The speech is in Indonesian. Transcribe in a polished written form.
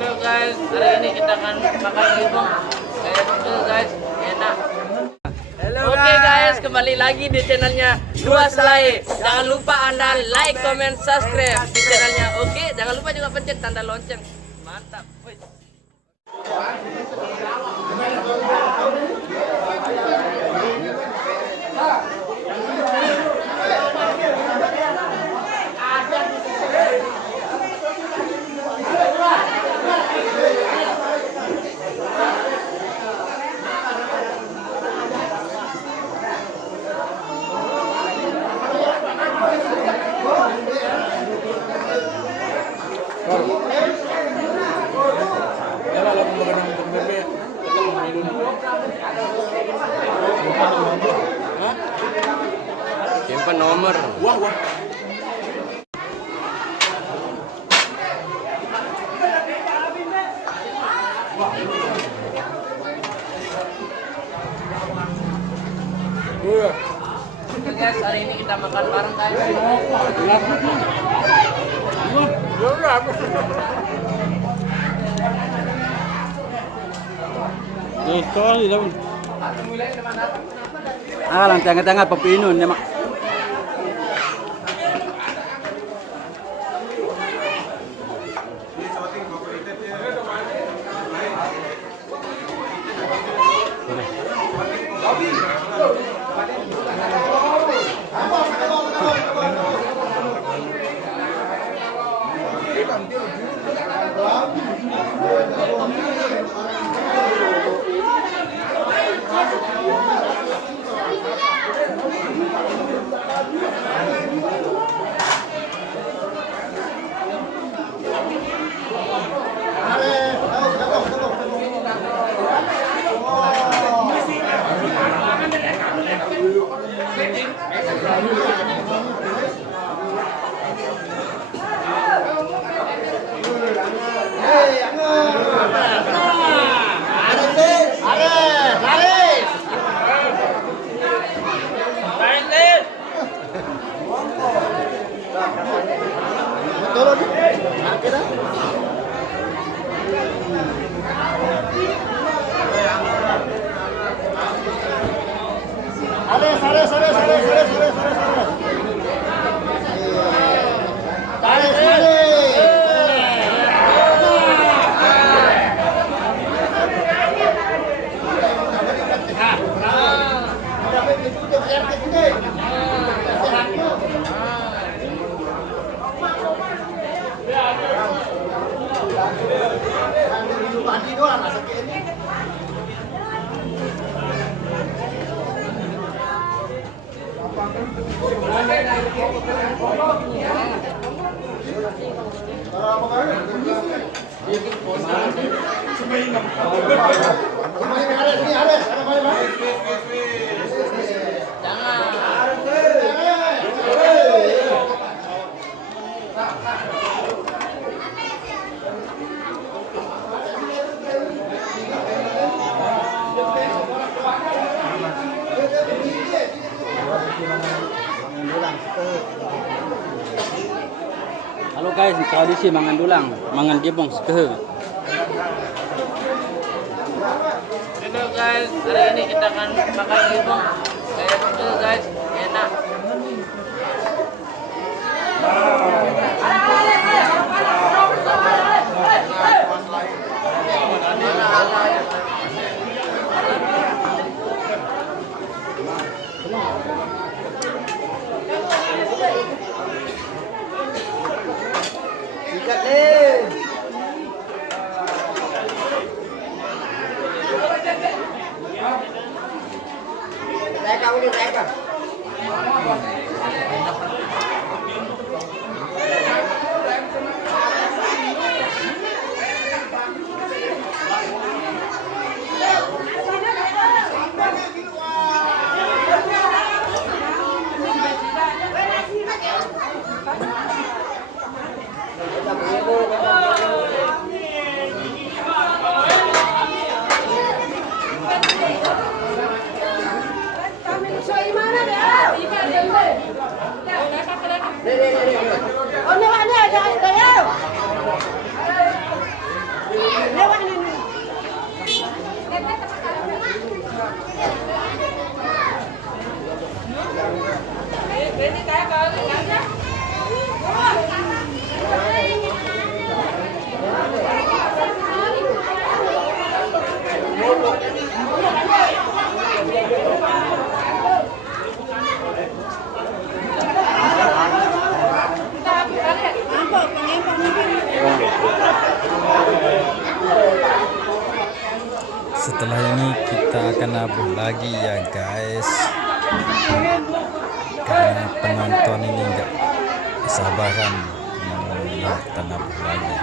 Halo guys, hari ini kita akan makan gibung. Kayak gitu guys, enak. Oke guys, kembali lagi di channelnya Dua Slae. Jangan lupa Anda like, comment, subscribe di channelnya. Oke, jangan lupa juga pencet tanda lonceng. Mantap. Woi. Simpan nomor. Wah. Oke guys, hari ini kita makan bareng guys. Lang tengah-tengah pepinun ya mak. Halo guys, tradisi mangan dulang, mangan gibung sekeh. Halo guys, hari ini kita akan makan gibung. Kayak gitu guys, enak. Sikat deh. Reka. Soy mana? Setelah ini kita akan nabuh lagi ya guys, karena penonton ini enggak sabaran mau lihat nabuh lagi.